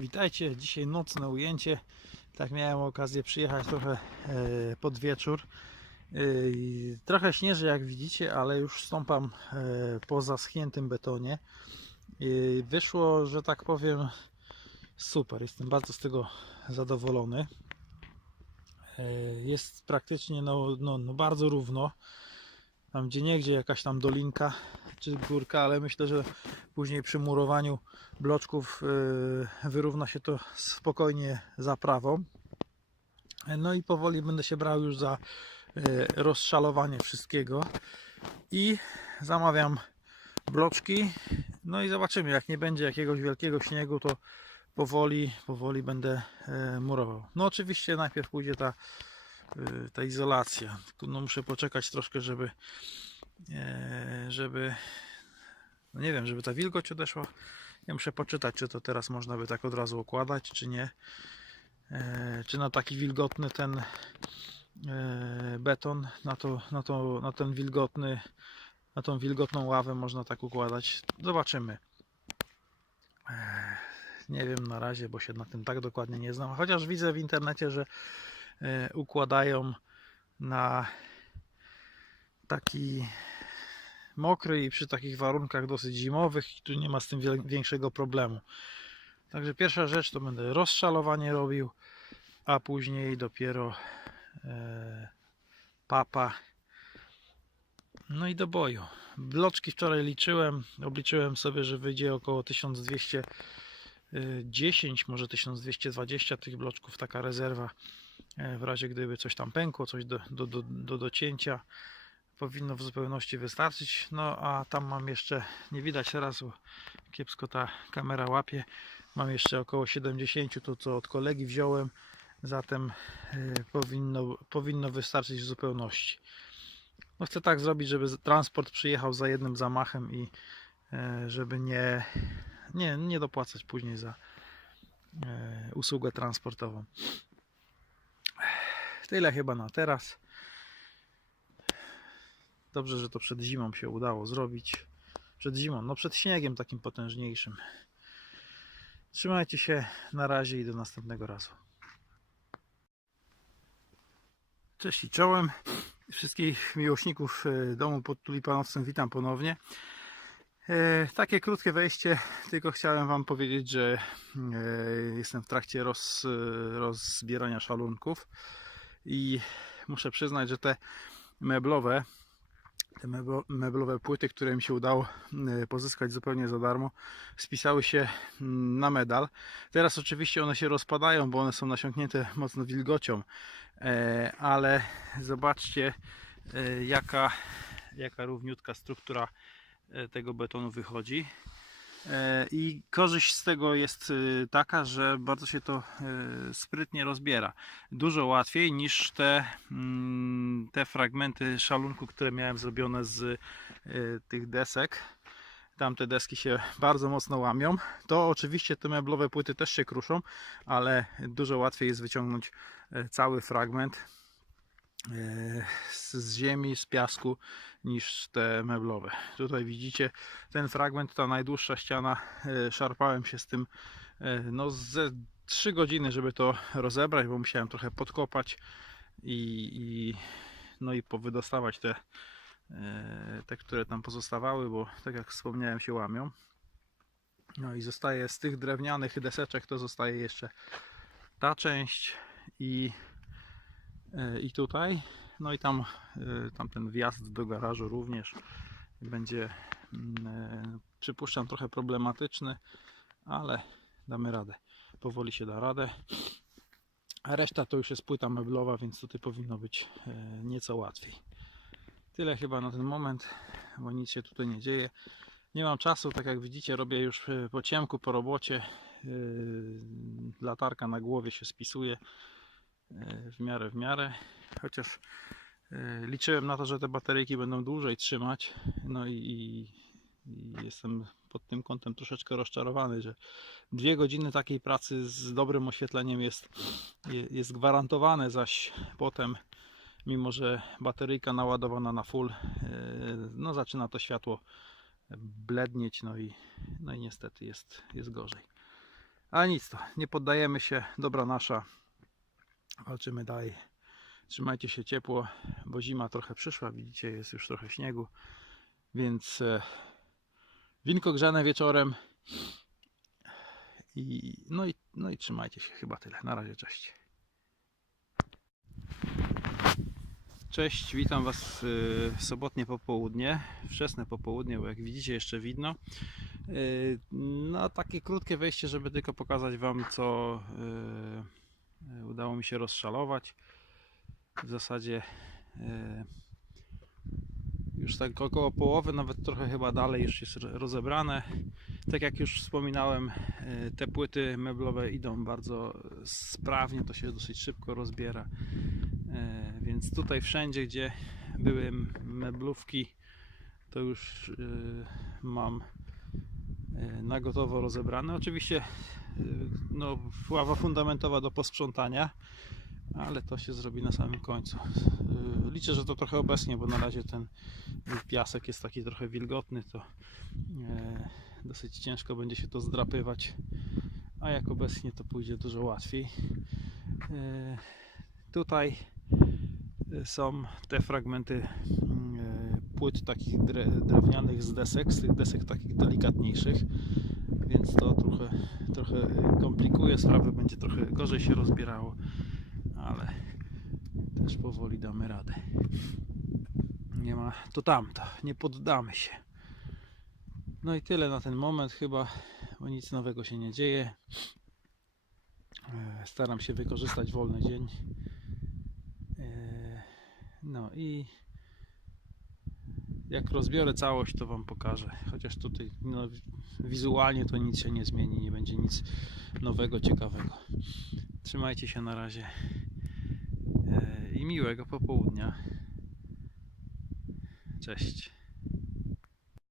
Witajcie, dzisiaj nocne ujęcie. Tak miałem okazję przyjechać trochę e, pod wieczór. E, trochę śnieży jak widzicie, ale już stąpam e, po zaschniętym betonie. Wyszło, że tak powiem, super. Jestem bardzo z tego zadowolony. Jest praktycznie no, no, no bardzo równo. Tam gdzie niegdzie jakaś tam dolinka czy górka, ale myślę, że później przy murowaniu bloczków yy, wyrówna się to spokojnie zaprawą. No i powoli będę się brał już za yy, rozszalowanie wszystkiego i zamawiam bloczki. No i zobaczymy, jak nie będzie jakiegoś wielkiego śniegu, to powoli, powoli będę yy, murował. No oczywiście najpierw pójdzie ta, ta izolacja. No muszę poczekać troszkę, żeby żeby no nie wiem, żeby ta wilgoć odeszła. Ja muszę poczytać, czy to teraz można by tak od razu układać, czy nie. E, czy na taki wilgotny ten e, beton, na, to, na, to, na ten wilgotny, na tą wilgotną ławę można tak układać. Zobaczymy. E, nie wiem na razie, bo się na tym tak dokładnie nie znam. Chociaż widzę w internecie, że e, układają na taki mokry i przy takich warunkach dosyć zimowych tu nie ma z tym większego problemu. Także pierwsza rzecz to będę rozszalowanie robił, a później dopiero e, papa. No i do boju. Bloczki wczoraj liczyłem, obliczyłem sobie, że wyjdzie około 1210, może 1220 tych bloczków, taka rezerwa e, w razie gdyby coś tam pękło, coś do, do, do, do docięcia powinno w zupełności wystarczyć. No a tam mam jeszcze, nie widać teraz, bo kiepsko ta kamera łapie. Mam jeszcze około 70, to co od kolegi wziąłem, zatem y, powinno, powinno wystarczyć w zupełności. No chcę tak zrobić, żeby transport przyjechał za jednym zamachem i y, żeby nie, nie, nie dopłacać później za y, usługę transportową. Tyle chyba na teraz. Dobrze, że to przed zimą się udało zrobić. Przed zimą, no przed śniegiem takim potężniejszym. Trzymajcie się na razie i do następnego razu. Cześć i czołem. Wszystkich miłośników e, domu pod Tulipanowcem witam ponownie. E, Takie krótkie wejście, tylko chciałem Wam powiedzieć, że e, jestem w trakcie roz, rozbierania szalunków i muszę przyznać, że te meblowe, te meblo- meblowe płyty, które mi się udało e, pozyskać zupełnie za darmo, spisały się mm, na medal. Teraz oczywiście one się rozpadają, bo one są nasiąknięte mocno wilgocią, e, ale zobaczcie e, jaka, jaka równiutka struktura e, tego betonu wychodzi. I korzyść z tego jest e, taka, że bardzo się to sprytnie rozbiera. Dużo łatwiej niż te, mm, te fragmenty szalunku, które miałem zrobione z e, tych desek. Tamte deski się bardzo mocno łamią. To oczywiście te meblowe płyty też się kruszą, ale dużo łatwiej jest wyciągnąć e, cały fragment e, z ziemi, z piasku niż te meblowe. Tutaj widzicie ten fragment, ta najdłuższa ściana, e, szarpałem się z tym no ze 3 godziny, żeby to rozebrać, bo musiałem trochę podkopać i, i no i powydostawać te, e, te, które tam pozostawały, bo tak jak wspomniałem się łamią. No i zostaje z tych drewnianych deseczek to zostaje jeszcze ta część i, e, i tutaj. No i tam, e, tam ten wjazd do garażu również będzie mm, przypuszczam trochę problematyczny, ale damy radę. Powoli się da radę. A reszta to już jest płyta meblowa, więc tutaj powinno być e, nieco łatwiej. Tyle chyba na ten moment, bo nic się tutaj nie dzieje. Nie mam czasu, tak jak widzicie, robię już e, po ciemku, po robocie. E, Latarka na głowie się spisuje w miarę, w miarę. Chociaż liczyłem na to, że te bateryjki będą dłużej trzymać. No i, i jestem pod tym kątem troszeczkę rozczarowany, że dwie godziny takiej pracy z dobrym oświetleniem jest, je- jest gwarantowane, zaś potem, mimo że bateryjka naładowana na full, e, no zaczyna to światło blednieć, no i, no i niestety jest, jest gorzej. Ale nic to, nie poddajemy się, dobra nasza. Walczymy dalej. Trzymajcie się ciepło, bo zima trochę przyszła, widzicie, jest już trochę śniegu. Więc e, winko grzane wieczorem. I, no, i, no i trzymajcie się, chyba tyle. Na razie, cześć. Cześć, witam Was y, w sobotnie popołudnie, wczesne popołudnie, bo jak widzicie jeszcze widno. Y, No takie krótkie wejście, żeby tylko pokazać Wam co y, y, udało mi się rozszalować. W zasadzie y, już tak około połowy, nawet trochę chyba dalej już jest rozebrane. Tak jak już wspominałem, y, te płyty meblowe idą bardzo sprawnie, to się dosyć szybko rozbiera. E, Więc tutaj wszędzie, gdzie były meblówki, to już y, mam na gotowo rozebrane. Oczywiście no, ława fundamentowa do posprzątania, ale to się zrobi na samym końcu. Liczę, że to trochę obecnie, bo na razie ten piasek jest taki trochę wilgotny, to e, dosyć ciężko będzie się to zdrapywać, a jak obecnie to pójdzie dużo łatwiej. E, Tutaj y, są te fragmenty mm, płyt takich dre- drewnianych z desek, z tych desek takich delikatniejszych, więc to trochę, trochę komplikuje sprawy, będzie trochę gorzej się rozbierało, ale też powoli damy radę. Nie ma to tamto, nie poddamy się. No i tyle na ten moment chyba, bo nic nowego się nie dzieje. E, Staram się wykorzystać wolny dzień. E, No i jak rozbiorę całość, to Wam pokażę. Chociaż tutaj no, wi- wizualnie to nic się nie zmieni, nie będzie nic nowego, ciekawego. Trzymajcie się na razie i miłego popołudnia. Cześć.